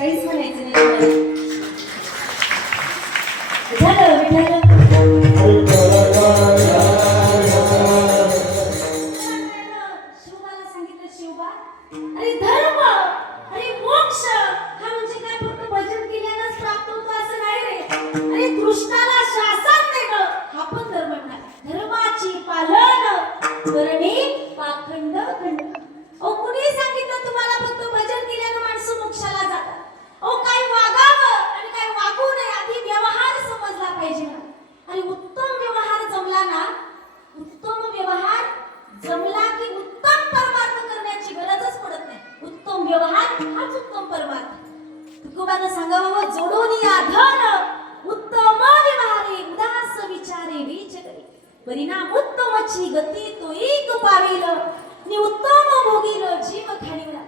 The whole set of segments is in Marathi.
काहीच म्हणायचं नाही झालं विठाला शिवबाला सांगितलं शिवबा अरे धर्म अरे मोक्ष हा म्हणजे काय फक्त भजन केल्यानंच प्राप्त होतो असं नाही रे अरे दृष्टाला शासन देणं हा पण धर्म म्हणा धर्माची पालन करणे पाखंड खंड अहो कुणी सांगितलं तुम्हाला फक्त भजन केल्यानं माणसं मोक्षाला जातात अहो काय वागावं आणि काय वागू नये आधी व्यवहार समजला पाहिजे ना आणि उत्तम व्यवहार जमला ना उत्तम व्यवहार जमला की उत्तम परमार्थ करण्याची गरजच पडत नाही उत्तम व्यवहार हाच उत्तम परमार्थ तुकोबानं सांगावं जोडून या धन उत्तम व्यवहारे उदास विचारे विच करी परिणाम उत्तमची गती तो एक पावेल नि उत्तम भोगील जीव खाणीला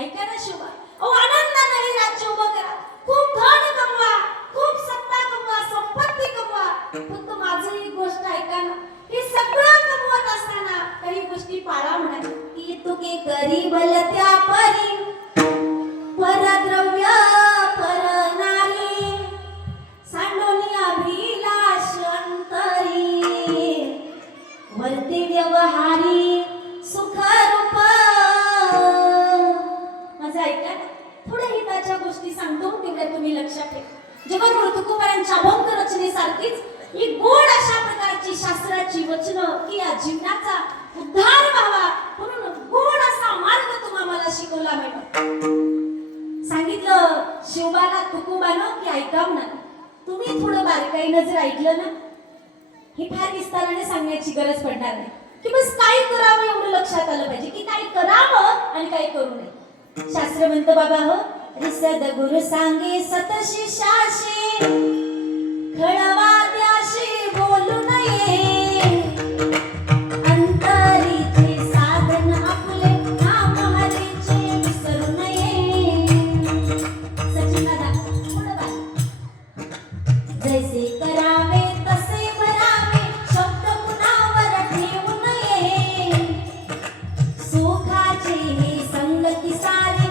ऐका ना शोभा ओ आनंदाने हे राज्य उभं करा खूप धन कमवा खूप सत्ता कमवा संपत्ती कमवा फक्त माझं एक गोष्ट ऐका ना हे सगळं कमवत असताना काही गोष्टी पाळा म्हणाले की तू के करी बलत्या परी परद्रव्य परनारी सांडोनी अभिलाष अंतरी वर्ते व्यवहारी सुखरूप माझं ऐका ना थोड्या हिताच्या गोष्टी सांगतो तेवढ्या तुम्ही लक्षात ठेवा जगद्गुरु तुकोबांच्या अभंग रचनेसारखीच ही गोड अशा प्रकारची शास्त्राची वचनं की या जीवनाचा उद्धार व्हावा म्हणून गोड असा मार्ग तुम्हाला शिकवला मॅडम सांगितलं शिवबाला तुकोबानं की ऐका म्हणा तुम्ही थोडं बारकाईनं जर ऐकलं ना हे फार विस्ताराने सांगण्याची गरज पडणार नाही की बस काय करावं एवढं लक्षात आलं पाहिजे की काय करावं आणि काय करू नये शास्त्र म्हणतं बाबा हो सद्गुरु सांगे सत शिष्याशी खळवा त्याशी बोलू नये अंतरीचे साधन आपले नाम हरीचे विसरू नये सचिन दादा पुढं बाय जैसे करावे तसे भरावे शब्द कुणावर ठेवू नये सुखाचे हे संगती सारे